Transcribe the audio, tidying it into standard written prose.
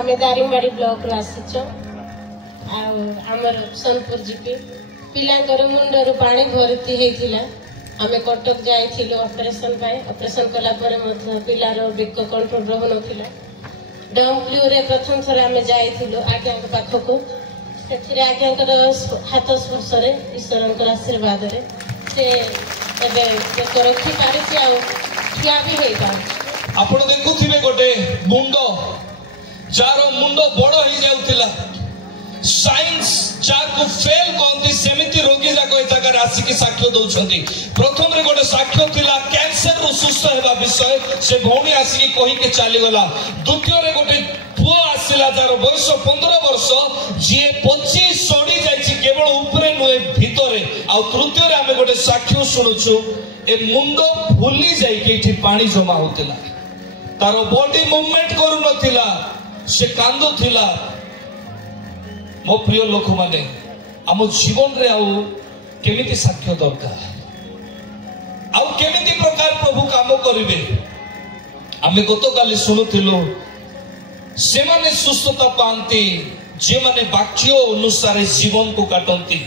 आम दारिंगबाड़ी ब्लॉक आसीच आमर सोनपुर जीपी पिलांकर मुंडर पानी भर्ती होता आम कटक जाइलु ऑपरेशन ऑपरेशन कला पिलार बेक कंट्रोल रहू ना डम फ्लू रे प्रथम थर आम जाइलु आज्ञा पाखक से आज्ञाकर हाथ स्पर्श ईश्वर आशीर्वाद से रखी पारी ठिया भी हो पार आपण देखुथिबे गोटे मुंड जार मुंड बड़ हो जाउतिला साइंस जाको फेल कहती सेमिति रोगी जाक ए जगह आसिक साक्ष्य दउछंती प्रथम रे गोटे साक्ष्य थिला कैंसर रो सुस्थ हेबा विषय से भौणी आसिक कहि के चली गला द्वितीय रे गोटे पुआ आसिला जार बयस 15 वर्ष जे 25 सड़ी जाइछि केवल ऊपरे नुए भितरे आ तृतीय रे हमें गोटे साक्ष्य सुनुछु ए मुंड फुली जाई के इठी पानी जमा होतिला तारो बॉडी मूवमेंट करू नथिला से कांदो थिला मो प्रिय लोक माने आम जीवन रे आउ केमिति साक्ष्य दरकार आउ केमिति प्रकार प्रभु काम करिवे आमे गत काली सुनुथिलो से माने सुस्थता पांती जे माने वाक्य अनुसार जीवन को काटंती